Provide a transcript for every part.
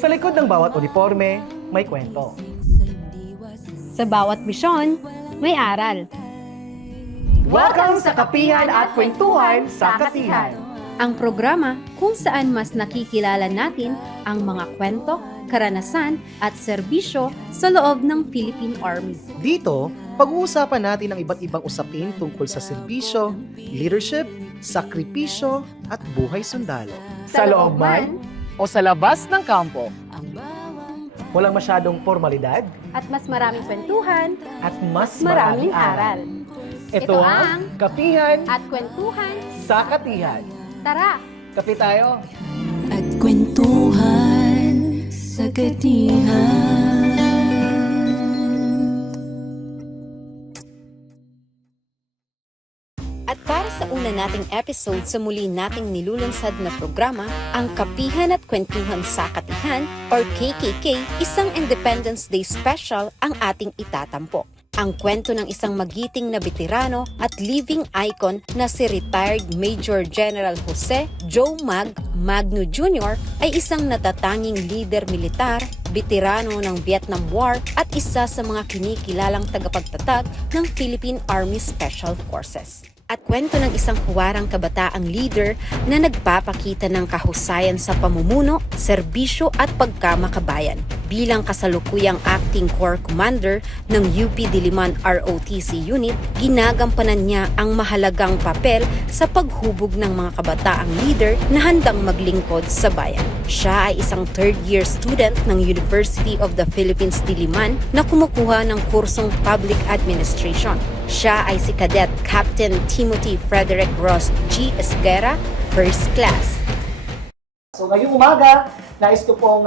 Sa likod ng bawat uniforme, may kwento. Sa bawat misyon, may aral. Welcome sa Kapihan at Kwentuhan sa Katihan. Ang programa kung saan mas nakikilala natin ang mga kwento, karanasan at serbisyo sa loob ng Philippine Army. Dito, pag-uusapan natin ang iba't ibang usapin tungkol sa serbisyo, leadership, sakripisyo at buhay sundalo. Sa loob man o sa labas ng kampo. Walang masyadong formalidad at mas maraming kwentuhan at mas maraming aral. Ito ang Kapihan At kwentuhan, sa Katihan. tara! Kapi tayo! At kwentuhan sa katihan. At para sa una nating episode sa muli nating nilulunsad na programa, ang Kapihan at Kwentuhan sa Katihan or KKK, isang Independence Day special ang ating itatampok. Ang kwento ng isang magiting na veterano at living icon na si retired Major General Jose Joe Magno Jr. ay isang natatanging leader militar, veterano ng Vietnam War at isa sa mga kinikilalang tagapagtatag ng Philippine Army Special Forces. At kwento ng isang huwarang kabataang leader na nagpapakita ng kahusayan sa pamumuno, serbisyo at pagkamakabayan. Bilang kasalukuyang acting corps commander ng UP Diliman ROTC unit, ginagampanan niya ang mahalagang papel sa paghubog ng mga kabataang leader na handang maglingkod sa bayan. Siya ay isang third-year student ng University of the Philippines Diliman na kumukuha ng kursong Public Administration. Siya ay si Cadet Captain Timothy Frederick Ross G. Esguera, First Class. So ngayong umaga, nais ko pong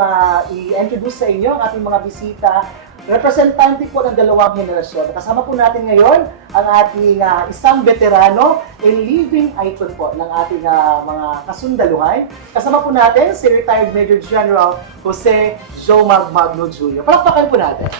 i-introduce sa inyo ang ating mga bisita. Representante po ng dalawang henerasyon. Kasama po natin ngayon ang ating isang veterano and living icon po ng ating mga kasundaluhan. Kasama po natin si retired Major General Jose Joe Magno Jr. Palakpakan po natin.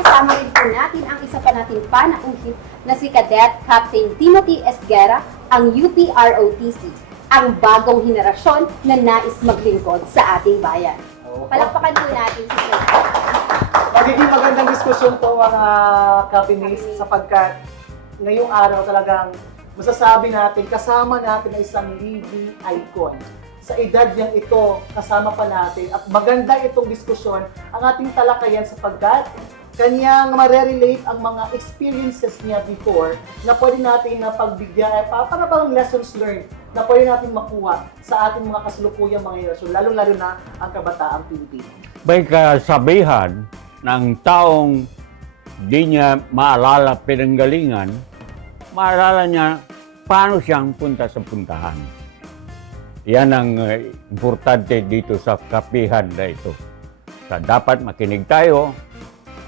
Kasama rin po natin ang isa pa nating panauhit na si Cadet Captain Timothy Esguera, ang UPROTC, ang bagong henerasyon na nais maglingkod sa ating bayan. Palakpakan po natin si Sir. Magiging magandang diskusyon to mga kapinates sapagkat ngayong araw talagang masasabi natin, kasama natin ang isang living icon. Sa edad niyang ito, kasama pa natin at maganda itong diskusyon ang ating talakayan sapagkat kanyang marerelate ang mga experiences niya before na pwede natin pagbigyan, para bang lessons learned na pwede natin makuha sa ating mga kasalukuyang mga henerasyon, lalong-lalo na ang kabataang Pilipino. May kasabihan ng taong di niya maalala pinanggalingan, maalala niya paano siyang punta sa puntahan. Yan ang importante dito sa kapihan na ito. Dapat makinig tayo,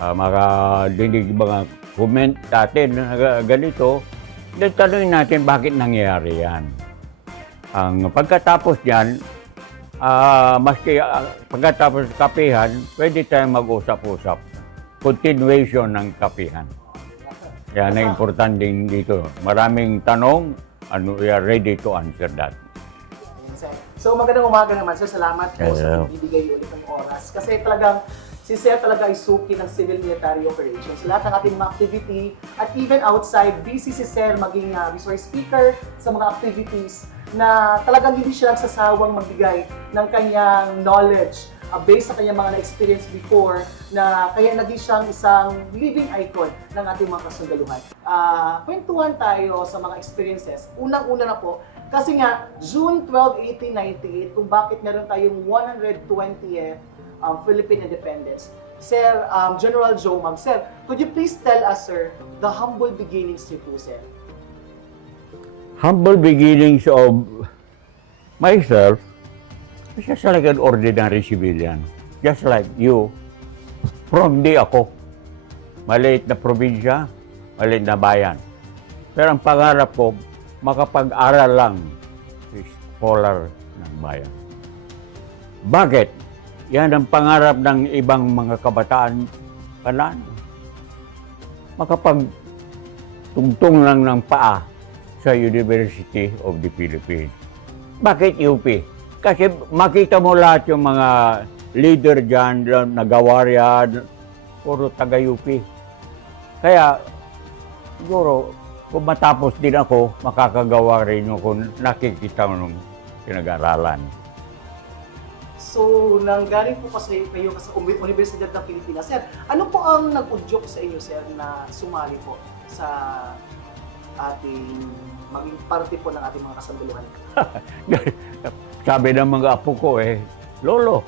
makadinig mga comment natin na ganito, then tanungin natin bakit nangyayari yan. Ang pagkatapos niyan, maski pagkatapos ng kapihan, pwede tayong mag-usap-usap. Continuation ng kapihan. Yan ang importante dito. Maraming tanong, and we are ready to answer that. So magandang umaga naman, sir. Salamat po sa bibigay ulit ng oras. Kasi talagang si Sir talaga ay suki ng civil military operations. Lahat ng ating mga activity at even outside, busy si Sir maging resource speaker sa mga activities na talagang hindi siya nagsasawang magbigay ng kanyang knowledge based sa kanyang mga na-experience before na kaya naging siyang isang living icon ng ating mga kasundaluhan. Kwentuhan tayo sa mga experiences. Unang-una na po, kasi nga, June 12, 1898, kung bakit meron tayong 120th Philippine Independence. Sir, General Joe Mag, sir, could you please tell us, sir, the humble beginnings niyo po, sir? Humble beginnings of myself, just like an ordinary civilian. Just like you, from di ako. Maliit na probinsya, maliit na bayan. Pero ang pangarap ko, makapag-aral lang sa scholar ng bayan. Bakit? Yan ang pangarap ng ibang mga kabataan kanan. tungtong lang ng paa sa University of the Philippines. Bakit UP? Kasi makita mo lahat yung mga leader dyan, nagawa yan, puro taga-UP. Kaya, siguro, kung matapos din ako, makakagawa rin yung kung nakikita mo nung pinag-aralan. So, nanggaling po kasi kayo sa Universidad ng Pilipinas. Sir, ano po ang nag-udyok sa inyo, sir, na sumali po sa ating maging parte po ng ating mga kasanduluhan? Sabi ng mga apo ko Lolo,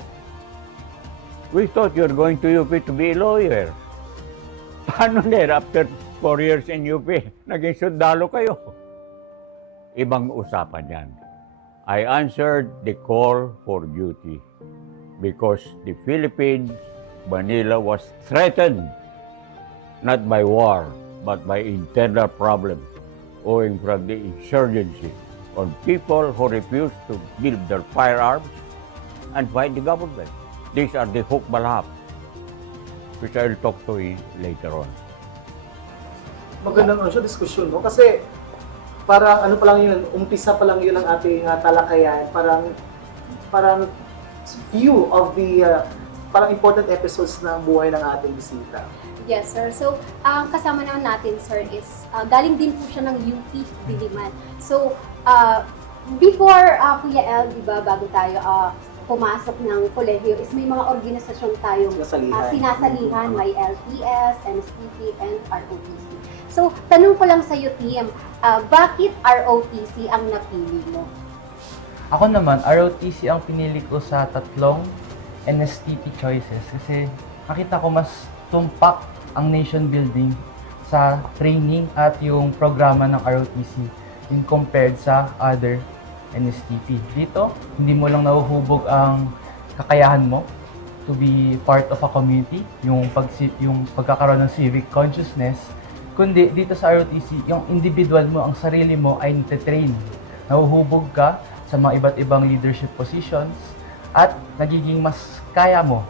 we thought you're going to UP to be a lawyer. Paano din, after 4 years in UP, naging sundalo kayo? Ibang usapan yan. I answered the call for duty because the Philippines, Manila was threatened not by war, but by internal problems owing from the insurgency on people who refused to build their firearms and fight the government. These are the hukbalhap, which I'll talk to you later on. Magandang diskusyon, no? Kasi parang ano pa lang yun, umpisa pa lang yun ang ating talakayan, parang few of the parang important episodes ng buhay ng ating bisita. Yes, sir. So, ang kasama naman natin, sir, is galing din po siya ng UP Diliman. So, before Kuya El, di ba, bago tayo pumasok ng kolehiyo, is may mga organisasyon tayong sinasalihan. May LPS, NSTP, and ROTC. So, tanong ko lang sa iyo, Tim, bakit ROTC ang napili mo? Ako naman, ROTC ang pinili ko sa tatlong NSTP choices kasi nakita ko mas tumpak ang nation building sa training at yung programa ng ROTC in compared sa other NSTP. Dito, hindi mo lang nahuhubog ang kakayahan mo to be part of a community, yung pagkakaroon ng civic consciousness, kundi dito sa ROTC, yung individual mo, ang sarili mo ay nite-train. Nahuhubog ka sa mga iba't ibang leadership positions at nagiging mas kaya mong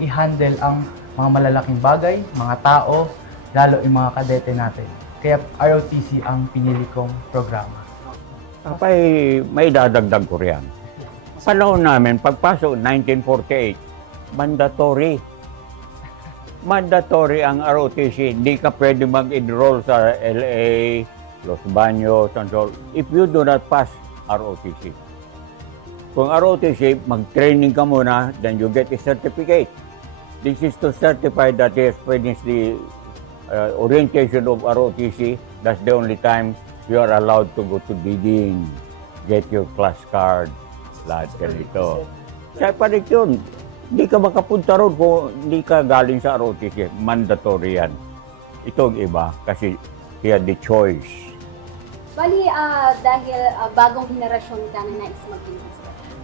i-handle ang mga malalaking bagay, mga tao, lalo yung mga kadete natin. Kaya ROTC ang pinili kong programa. May dadagdag ko riyan. Panahon namin, pagpasok 1948, mandatory. Mandatory ang ROTC. Hindi ka pwede mag-enroll sa LA, Los Baños, and so if you do not pass ROTC. Kung ROTC, mag-training ka muna, then you get a certificate. This is to certify that he has finished the orientation of ROTC. That's the only time you are allowed to go to bidding, get your class card, lahat ganito. Kaya pa rin yun, hindi ka makapunta ron kung hindi ka galing sa ROTC. Mandatory yan. Ito ang iba kasi he had the choice. Bali, dahil bagong henerasyon ka na nais mag-business,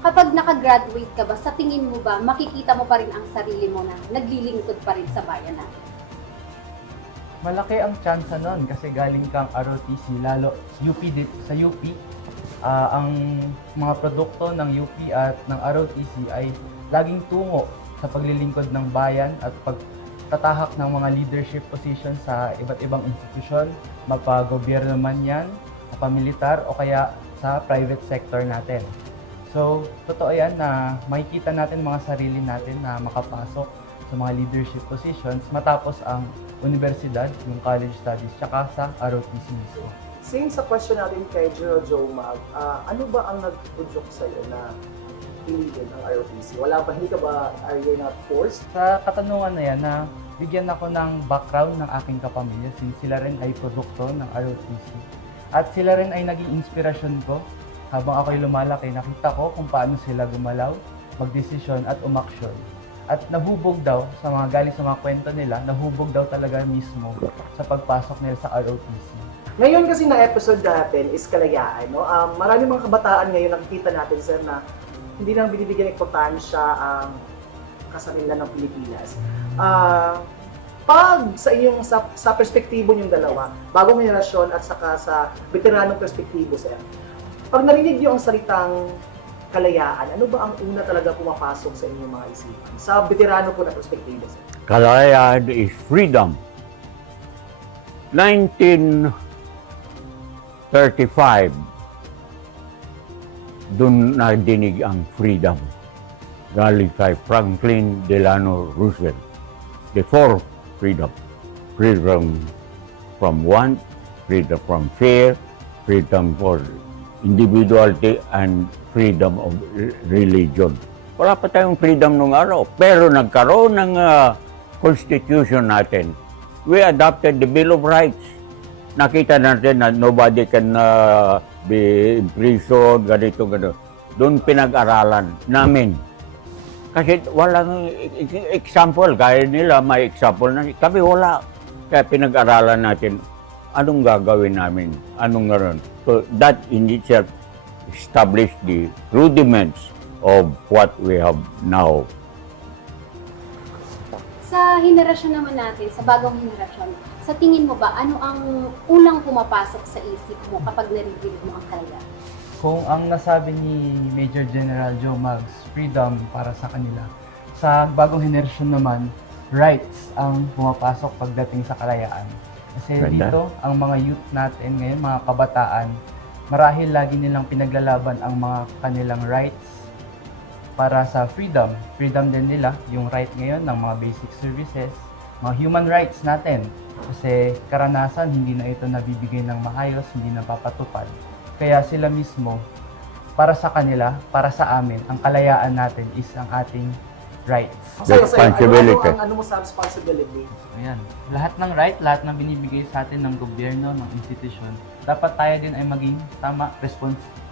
kapag nakagraduate ka ba, sa tingin mo ba, makikita mo pa rin ang sarili mo na naglilingkod pa rin sa bayan natin? Malaki ang chance nun kasi galing kang ROTC, lalo sa UP, ang mga produkto ng UP at ng ROTC ay laging tungo sa paglilingkod ng bayan at pagtatahak ng mga leadership position sa iba't ibang institusyon, mapa-gobyerno man yan, mapa-militar o kaya sa private sector natin. So, totoo yan na makikita natin mga sarili natin na makapasok sa mga leadership positions matapos ang universidad, yung college studies, tsaka sa ROTC mismo. Same sa question natin kay General Joe Mag, ano ba ang nag-udyok sa'yo na piliin ang ROTC? Hindi ka ba, are you not forced? Sa katanungan na yan, na bigyan ako ng background ng aking kapamilya since sila rin ay produkto ng ROTC. At sila rin ay naging inspirasyon ko. Habang ako'y lumalaki, nakita ko kung paano sila gumalaw, magdesisyon at umaksyon. At nahubog daw, sa mga galing sa mga kwento nila, nahubog daw talaga mismo sa pagpasok nila sa ROTC. Ngayon kasi na episode natin is kalayaan. No? Maraming mga kabataan ngayon nakikita natin, sir, na hindi nang binibigyan ng importansya ang kasarilan ng Pilipinas. Pag sa inyong sa perspektibo niyong dalawa, bagong henerasyon at saka sa veteranong perspektibo, sir, pag narinig niyo ang salitang kalayaan, ano ba ang una talaga pumapasok sa inyong mga isipan? Sa veterano po na perspektibo, sir. Kalayaan is freedom. 19 35, doon nadinig ang freedom. Galing kay Franklin Delano Roosevelt. The four freedom. Freedom from want, freedom from fear, freedom for individuality, and freedom of religion. Wala pa tayong freedom nung araw, pero nagkaroon ng constitution natin. We adopted the Bill of Rights. Nakita natin na nobody can be imprisoned, ganito, ganito. Doon pinag-aralan namin. Kasi walang example, kaya nila may example na kami wala. Kaya pinag-aralan natin, anong gagawin namin, anong gano'n. So that in itself established the rudiments of what we have now. Sa henerasyon naman natin, sa bagong henerasyon, sa tingin mo ba, ano ang unang pumapasok sa isip mo kapag naririnig mo ang kalayaan? Kung ang nasabi ni Major General Joe Maggs, freedom para sa kanila. Sa bagong henerasyon naman, rights ang pumapasok pagdating sa kalayaan. Kasi Ganda. dito, ang mga youth natin ngayon, mga kabataan, marahil lagi nilang pinaglalaban ang mga kanilang rights para sa freedom. Freedom din nila, yung right ngayon ng mga basic services, mga human rights natin. Kasi karanasan, hindi na ito nabibigay ng maayos, hindi napapatupad. Kaya sila mismo, para sa kanila, para sa amin, ang kalayaan natin is ang ating rights. Responsibility. Ano mo sa responsibility? Ayan. Lahat ng right, lahat ng binibigay sa atin ng gobyerno, ng institusyon, dapat tayo din ay maging tama,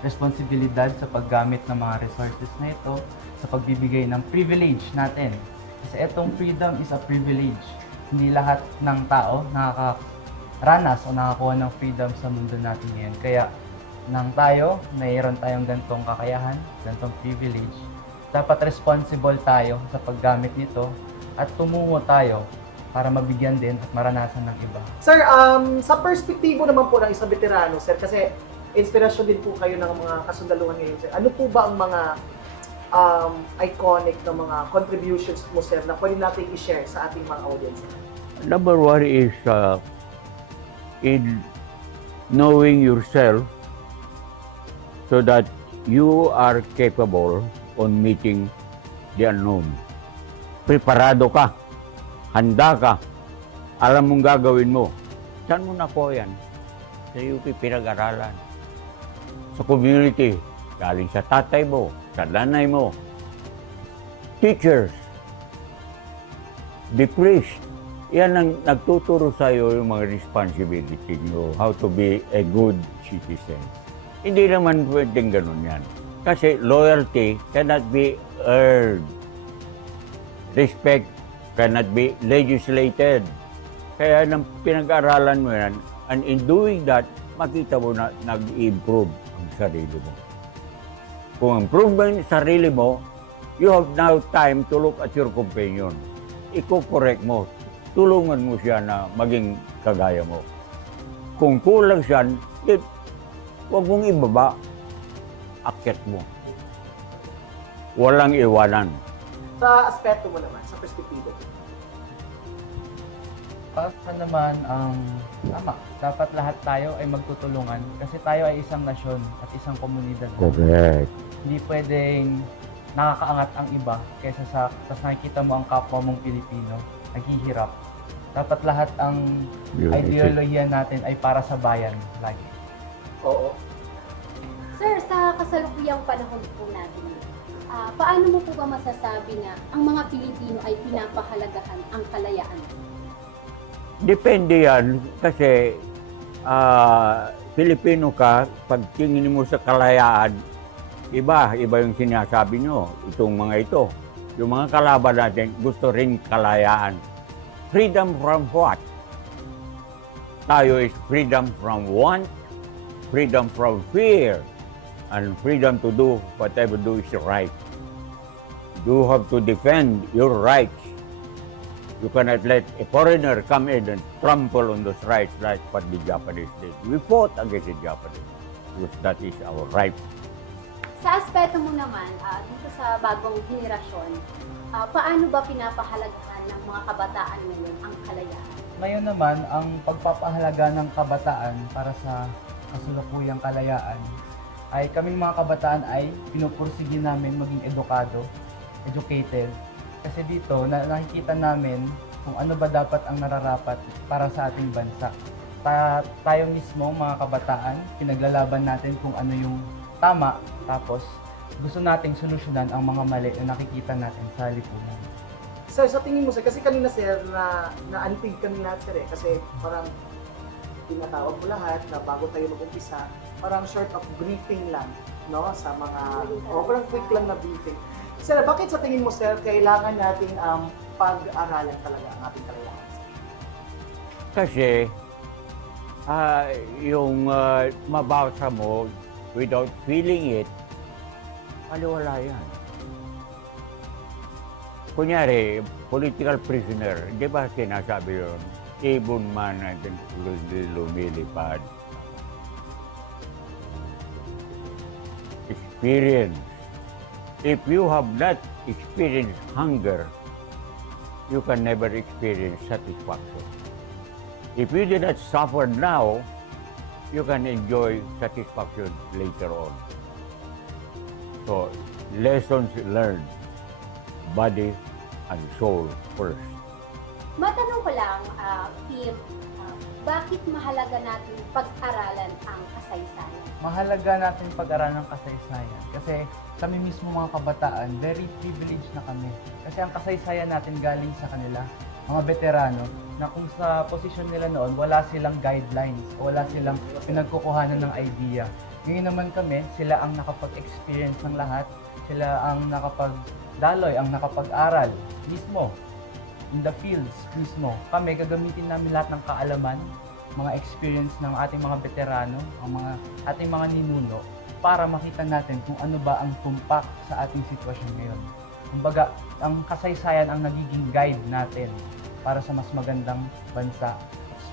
responsibilidad sa paggamit ng mga resources na ito, sa pagbibigay ng privilege natin. Kasi itong freedom is a privilege. Hindi lahat ng tao nakakaranas o nakakuha ng freedom sa mundo natin ngayon. Kaya nang tayo, mayroon tayong gantong kakayahan, gantong privilege, dapat responsible tayo sa paggamit nito at tumungo tayo para mabigyan din at maranasan ng iba. Sir, sa perspektibo naman po ng isang veterano, sir, kasi inspirasyon din po kayo ng mga kasundaluhan ngayon, sir. Ano po ba ang mga iconic na mga contributions mo, sir, na pwede natin i-share sa ating mga audience? Number one is in knowing yourself so that you are capable on meeting the unknown. Preparado ka, handa ka, alam mong gagawin mo. Saan mo nakuha yan? Sa UP pinag-aralan. Sa community, galing sa tatay mo, sa nanay mo. Teachers, the priest, yan ang nagtuturo sa iyo yung mga responsibility nyo, how to be a good citizen. Hindi naman pwedeng ganun yan. Kasi loyalty cannot be earned. Respect cannot be legislated. Kaya nang pinag-aralan mo yan, and in doing that, makita mo na nag-improve ang sarili mo. Kung improvement sa sarili mo, you have now time to look at your companion. Iko-correct mo. Tulungan mo siya na maging kagaya mo. Kung kulang siya, huwag mong ibaba. Akyat mo. Walang iwanan. Sa aspeto mo naman, sa perspektibo. Para naman ang tama, dapat lahat tayo ay magtutulungan kasi tayo ay isang nasyon at isang komunidad. Correct. Hindi pwedeng nakakaangat ang iba kaysa sa tapos nakikita mo ang kapwa mong Pilipino naghihirap. Dapat lahat ang ideolohiya natin ay para sa bayan lagi. Oo. Sir, sa kasalukuyang panahon po natin, paano mo po ba masasabi na ang mga Pilipino ay pinapahalagahan ang kalayaan? Depende yan kasi Pilipino ka, pag tingin mo sa kalayaan, iba yung sinasabi nyo, itong mga ito. Yung mga kalaban natin, gusto rin kalayaan. Freedom from what? Tayo is freedom from want, freedom from fear, and freedom to do whatever do is right. You have to defend your rights. You cannot let a foreigner come in and trample on those rights like what the Japanese did. We fought against the Japanese because that is our right. Sa aspeto mo naman, dito sa bagong henerasyon, paano ba pinapahalagahan ng mga kabataan ngayon ang kalayaan? Ngayon naman, ang pagpapahalaga ng kabataan para sa kasulukuyang kalayaan, ay kaming mga kabataan ay pinupursige namin maging educated. Kasi dito, nakikita namin kung ano ba dapat ang nararapat para sa ating bansa. Tayo mismo, mga kabataan, pinaglalaban natin kung ano yung tama, tapos gusto nating solusyonan ang mga mali na nakikita natin sa lipunan. Sir, sa tingin mo sir, kasi kanina sir, na-antig kami lahat sir kasi parang tinatawag mo lahat na bago tayo mag-umpisa, parang short of briefing lang, no? Sa mga, parang quick lang na briefing. Sir, bakit sa tingin mo sir, kailangan natin pag-aralan talaga ang ating kalayaan? Kasi, yung mabasa mo without feeling it, aliwala yan. Kunyari, political prisoner, di ba sinasabi yun? Ibon man natin lumilipad. Experience. If you have not experienced hunger, you can never experience satisfaction. If you did not suffer now, you can enjoy satisfaction later on. So, lessons learned, body and soul first. Matanong ko lang, Kim, bakit mahalaga natin pag-aralan ang kasaysayan? Mahalaga natin pag-aralan ng kasaysayan kasi kami mismo mga kabataan, very privileged na kami. Kasi ang kasaysayan natin galing sa kanila, mga veterano, na kung sa posisyon nila noon, wala silang guidelines, o wala silang pinagkukuhanan ng idea. Ngayon naman kami, sila ang nakapag-experience ng lahat, sila ang nakapag-daloy, ang nakapag-aral mismo, in the fields mismo. Kami, gagamitin namin lahat ng kaalaman, mga experience ng ating mga veterano, ang ating mga ninuno, para makita natin kung ano ba ang tumpak sa ating sitwasyon ngayon. Kumbaga, ang kasaysayan ang nagiging guide natin para sa mas magandang bansa,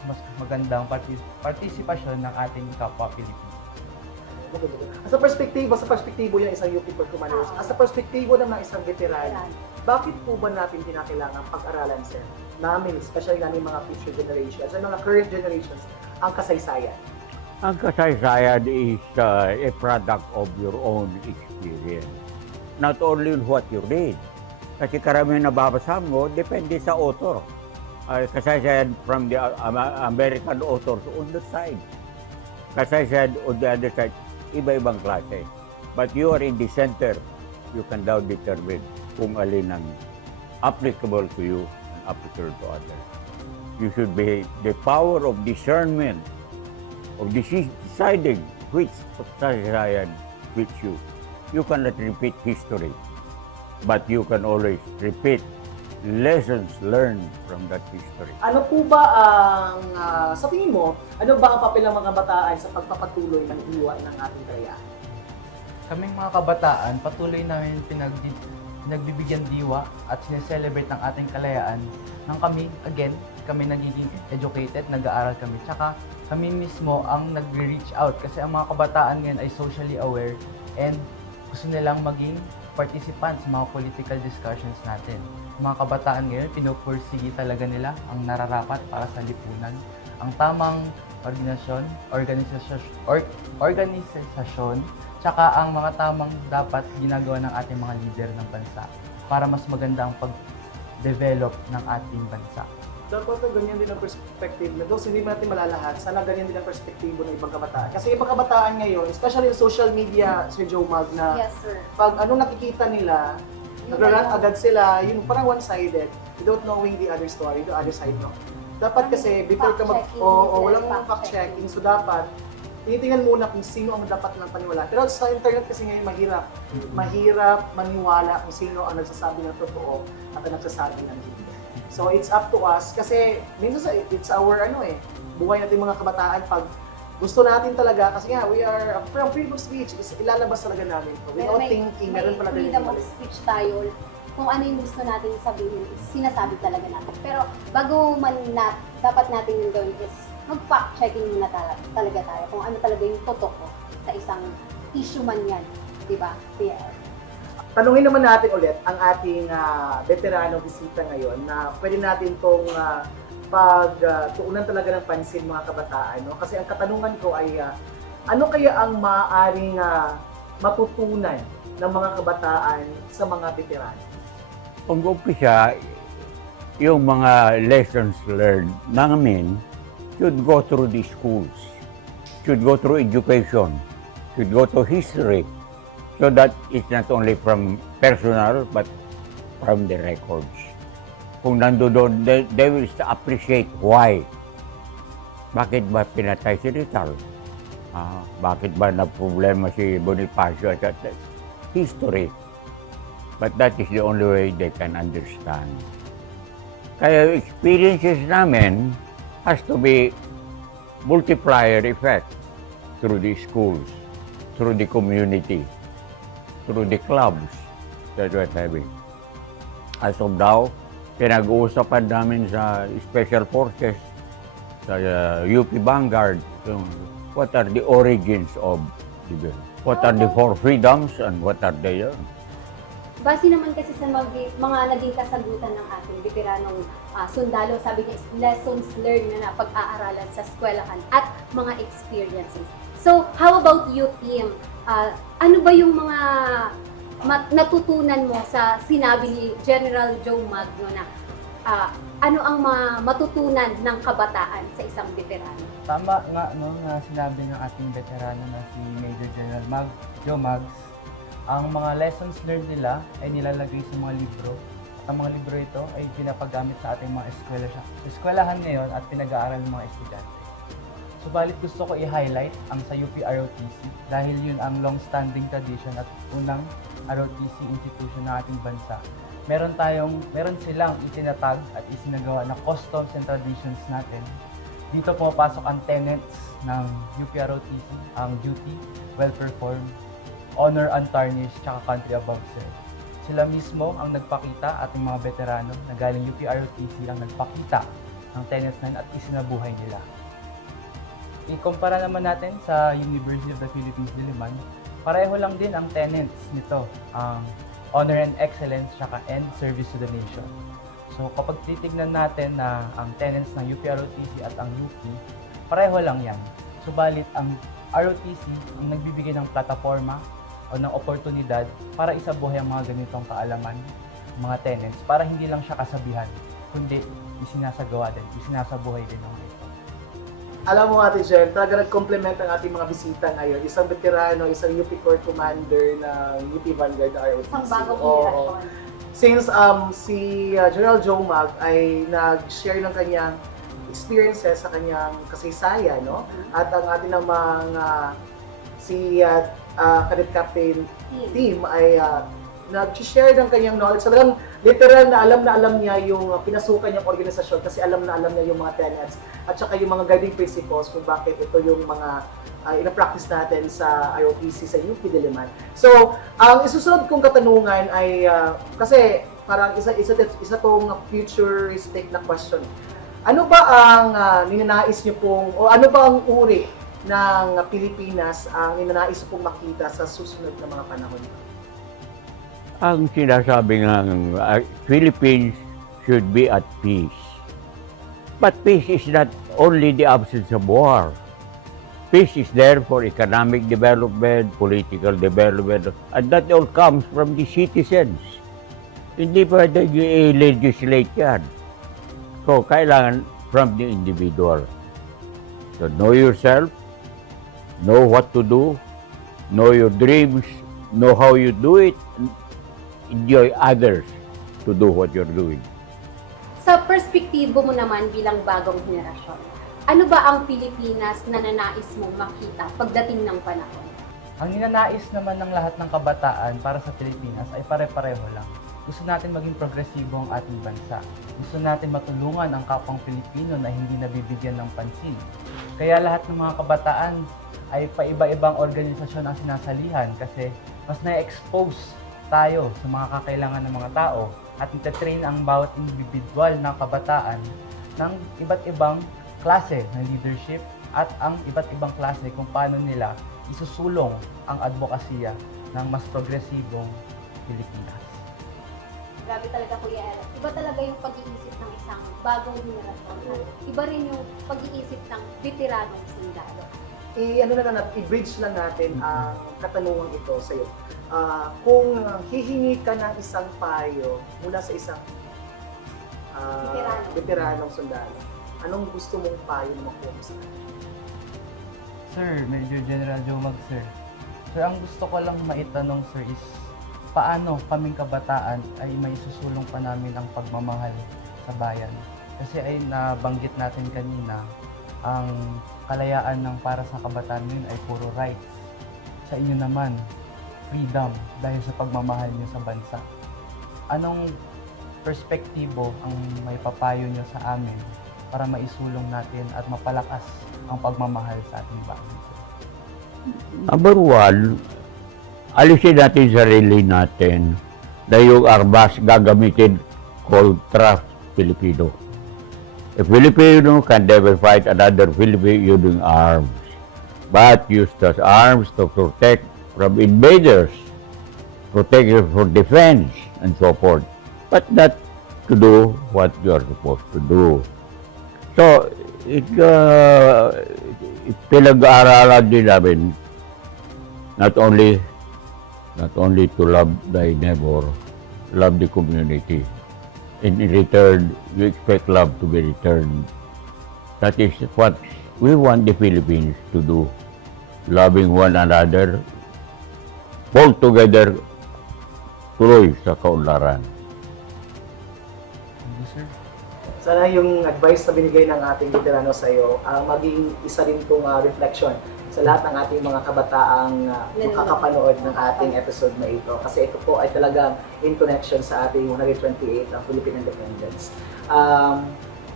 mas magandang partisipasyon ng ating kapwa Pilipino. Sa perspektibo yung isang UP Percumaners, sa perspektibo ng isang veterano, bakit po ba natin kinakailangan pag-aralan, sir, namin, especially namin mga future generations, and mga current generations, ang kasaysayan? Ang kasaysayan is a product of your own experience. Not only what you read. Kasi karamihan na babasa mo, depende sa author. Kasaysayan from the American authors on the side. Kasaysayan on the other side, iba-ibang klase. But you are in the center, you can now determine kung alin ang applicable to you and applicable to others. You should be the power of discernment, of deciding which kasaysayan fits you. You cannot repeat history, but you can always repeat lessons learned from that history. Ano po ba ang, sa tingin mo, ano ba ang papel ng mga kabataan sa pagpapatuloy ng iwan ng ating kalayaan? Kaming mga kabataan, patuloy namin pinagbibigyan diwa at sineselebrate ang ating kalayaan nang kami nagiging educated, nag-aaral kami. Tsaka kami mismo ang nagre-reach out kasi ang mga kabataan ngayon ay socially aware and gusto nilang maging participants sa mga political discussions natin. Mga kabataan ngayon, pinupursige talaga nila ang nararapat para sa lipunan. Ang tamang organisasyon, tsaka ang mga tamang dapat ginagawa ng ating mga leader ng bansa para mas maganda ang pag-develop ng ating bansa. Dapat ganyan din ang perspective na doon, hindi natin malalahat, sana ganyan din ang perspektibo ng ibang kabataan. Kasi ibang kabataan ngayon, especially sa social media, Sir Joe Mag, na Yes, sir. pag anong nakikita nila, nagrarant agad sila, yung parang one-sided, without knowing the other story, the other side, no? Dapat kasi, before ka walang fact-checking, so dapat, tinitingnan muna kung sino ang dapat ng paniwala. Pero sa internet kasi ngayon, mahirap maniwala kung sino ang nagsasabi ng totoo at ang nagsasabi ng hindi. So it's up to us, kasi minsan it's our, buhay natin mga kabataan, pag gusto natin talaga, kasi nga, we are, from freedom of speech, is ilalabas talaga namin. Without thinking, meron pala freedom of speech tayo. Kung ano yung gusto natin sabihin, sinasabi talaga natin. Pero bago man dapat natin yung gawin is mag-fact checking muna talaga tayo kung ano talaga yung totoo sa isang issue man yan. Diba? PR. Tanungin naman natin ulit ang ating veterano bisita ngayon na pwede natin itong pagtuunan talaga ng pansin mga kabataan. No? Kasi ang katanungan ko ay ano kaya ang maaaring matutunan ng mga kabataan sa mga veterano? Pag-umpisa, yung mga lessons learned namin should go through the schools, should go through education, should go to history, so that it's not only from personal but from the records. Kung nandoon, they will appreciate why. Bakit ba pinatay si Rizal? Bakit ba na-problema si Bonifacio? History. But that is the only way they can understand. Kaya experiences namin has to be multiplier effect through the schools, through the community, through the clubs. That's what I mean. As of now, pinag-uusapan namin sa Special Forces, sa UP Vanguard, what are the origins of the what are the four freedoms and what are they? Base naman kasi sa mga naging kasagutan ng ating veteranong sundalo, sabi niya is lessons learned na pag-aaralan sa eskwelahan at mga experiences. So, how about you, Tim? Ano ba yung mga natutunan mo sa sinabi ni General Joe Magno na ano ang matutunan ng kabataan sa isang veterano? Tama nga na sinabi ng ating veterano na si Major General Joe Mags, ang mga lessons learned nila ay nilalagay sa mga libro. At ang mga libro ito ay pinapagamit sa ating mga eskwelahan ngayon at pinag-aaral ng mga estudyante. Subalit gusto ko i-highlight ang sa UP ROTC dahil yun ang long-standing tradition at unang ROTC institution ng ating bansa. Meron silang itinatag at isinagawa na customs and traditions natin. Dito pumapasok ang tenets ng UP ROTC, ang duty, well performed, honor untarnished, tsaka country above served. Sila mismo ang nagpakita, ating mga veterano na galing UP ROTC ang nagpakita ng tenets na yun at isinabuhay nila. Ikumpara naman natin sa University of the Philippines, Diliman, pareho lang din ang tenets nito, ang honor and excellence, tsaka and service to the nation. So kapag titignan natin na ang tenets ng UP ROTC at ang UP, pareho lang yan. Subalit ang ROTC ang nagbibigay ng plataforma o ng oportunidad para isabuhay ang mga ganitong kaalaman, mga tenets, para hindi lang siya kasabihan, kundi isinasagawa din, isinasabuhay din ng ito. Alam mo Ate Jen, talaga nag-complement ang ating mga bisita ngayon. Isang veterano, isang UP Corps Commander ng UP Vanguard ROTC. Isang bagong henerasyon. Since si General Joe Mag ay nag-share ng kanyang experiences sa kanyang kasaysayan, no? At ang ating namang si Cadet Captain Tim ay nag-share ng kanyang knowledge. Talagang literal na alam niya yung pinasukan niyang organisasyon kasi alam niya yung mga tenets at saka yung mga guiding principles kung bakit ito yung mga ina-practice natin sa ROTC sa UP Diliman. So, ang isusunod kong katanungan ay kasi parang isa tong futuristic na question. Ano ba ang ninanais niyo pong o ano ba ang uri ng Pilipinas ang ninanais pong makita sa susunod na mga panahon? Ang sinasabi ng Philippines should be at peace. But peace is not only the absence of war. Peace is there for economic development, political development, and that all comes from the citizens. Hindi pwede i-legislate yan. So, kailangan from the individual. So, know yourself, know what to do, know your dreams, know how you do it, enjoy others to do what you're doing. Sa perspektibo mo naman bilang bagong henerasyon, ano ba ang Pilipinas na nanais mong makita pagdating ng panahon? Ang ninanais naman ng lahat ng kabataan para sa Pilipinas ay pare-pareho lang. Gusto natin maging progresibo ang ating bansa. Gusto natin matulungan ang kapwang Pilipino na hindi nabibigyan ng pansin. Kaya lahat ng mga kabataan ay paiba-ibang organisasyon ang sinasalihan kasi mas na-expose tayo sa mga kakailangan ng mga tao at itatrain ang bawat individual ng kabataan ng iba't ibang klase ng leadership at ang iba't ibang klase kung paano nila isusulong ang advokasya ng mas progresibong Pilipinas. Grabe talaga Kuya El. Iba talaga yung pag-iisip ng isang bagong henerasyon. Iba rin yung pag-iisip ng veteranong sundalo. i-bridge lang natin ang katanungan ito sa iyo. Kung hihingi ka ng isang payo mula sa isang veteranong sundalo, anong gusto mong payo na makuha mo sa kanya? Sir, Major General Jomag, sir. Sir, ang gusto ko lang maitanong, sir, is paano kaming kabataan ay may susulong pa namin ang pagmamahal sa bayan? Kasi ay nabanggit natin kanina, ang kalayaan ng para sa kabataan ngayon ay puro rights. Sa inyo naman, freedom dahil sa pagmamahal nyo sa bansa. Anong perspektibo ang may papayo nyo sa amin para maisulong natin at mapalakas ang pagmamahal sa ating bayan? Number one, alisin natin sarili natin na yung armas gagamitin kontra Pilipino. A Filipino can never fight another Filipino using arms, but use those arms to protect from invaders, protect it for defense, and so forth, but not to do what you are supposed to do. So, pinag-aaralan din namin not only to love thy neighbor, love the community. In return, you expect love to be returned. That is what we want the Philippines to do. Loving one another, pull together, tuloy sa kaunlaran. Thank you, sir. Sana yung advice na binigay ng ating veterano sa iyo, maging isa rin itong reflection sa lahat ng ating mga kabataang makakapanood ng ating episode na ito. Kasi ito po ay talagang in connection sa ating 128 ng Philippine Independence.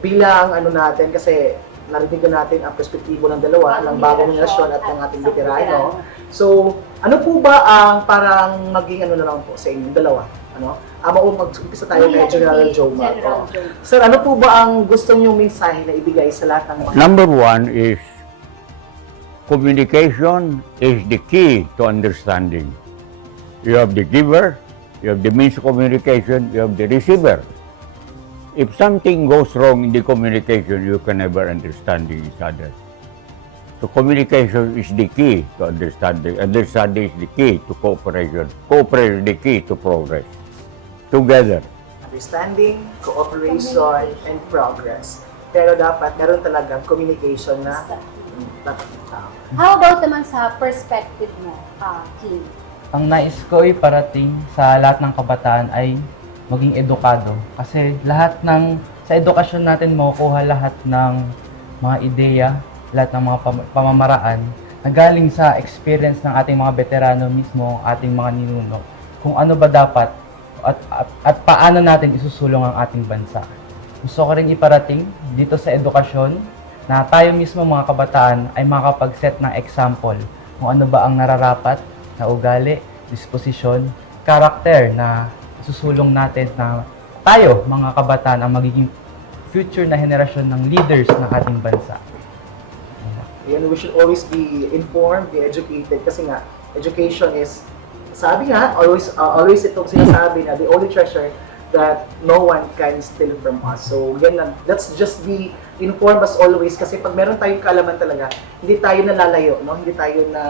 Bilang natin, kasi narinig natin ang perspektibo ng dalawa, ng bagong henerasyon at ng ating veterano. So, ano po ba ang parang maging na lang po sa inyong dalawa? Mag-umpisa tayo kay General Jomag. Sir, ano po ba ang gusto niyong mensahe na ibigay sa lahat ng mga... Number one is communication is the key to understanding. You have the giver, you have the means of communication, you have the receiver. If something goes wrong in the communication, you can never understand each other. So communication is the key to understanding. Understanding is the key to cooperation. Cooperation is the key to progress. Together. Understanding, cooperation, and progress. Pero dapat meron talagang communication na How about naman sa perspective mo, Kim? Ang nais ko ay parating sa lahat ng kabataan ay maging edukado. Kasi sa edukasyon natin makukuha lahat ng mga ideya, lahat ng mga pamamaraan na galing sa experience ng ating mga veterano mismo, ating mga ninuno, kung ano ba dapat at paano natin isusulong ang ating bansa. Gusto ko rin iparating dito sa edukasyon na tayo mismo mga kabataan ay makakapag-set ng example kung ano ba ang nararapat na ugali, disposisyon, karakter na susulong natin na tayo mga kabataan ang magiging future na henerasyon ng leaders ng ating bansa. And we should always be informed, be educated, kasi nga, education is, sabi nga, always itong sinasabi na the only treasure that no one can steal from us. So, let's just be informed as always, kasi pag meron tayong kaalaman talaga, hindi tayo nalalayo, no? Hindi tayo na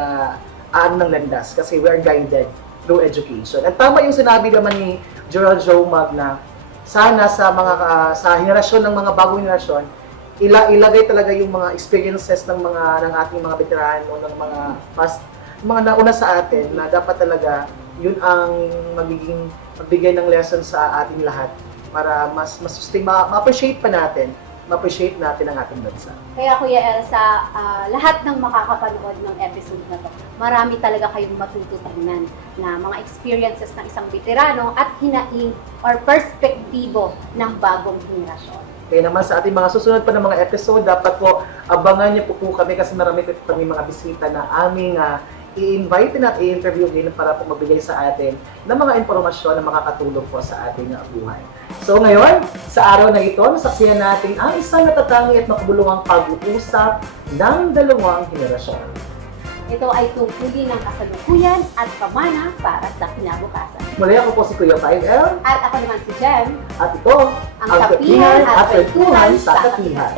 ng landas, kasi we are guided through education. At tama yung sinabi naman ni General Jomag na sana sa henerasyon ng mga bagong henerasyon, ilagay talaga yung mga experiences ng ating mga veterano, ng mga nauna sa atin, na dapat talaga yun ang magbigay ng lesson sa ating lahat para ma-appreciate natin ang ating bansa. Kaya Kuya El, sa lahat ng makakapanood ng episode na to, marami talaga kayong matututunan na mga experiences ng isang veterano at hinaing or perspektibo ng bagong henerasyon. Kaya naman sa ating mga susunod pa ng mga episode, dapat po abangan niyo po kami kasi marami po kami mga bisita na aming i-invite at i-interview din para po magbigay sa atin ng mga impormasyon na makakatulong po sa ating buhay. So ngayon, sa araw na ito, nasaksihan natin ang isang natatangi at makabuluhang pag-uusap ng dalawang henerasyon. Ito ay tungkulin ng kasalukuyan at pamana para sa kinabukasan. Muli ako po si Kuya 5L At ako naman si Jem, at ito ang Kapihan at Kwentuhan sa Kapihan.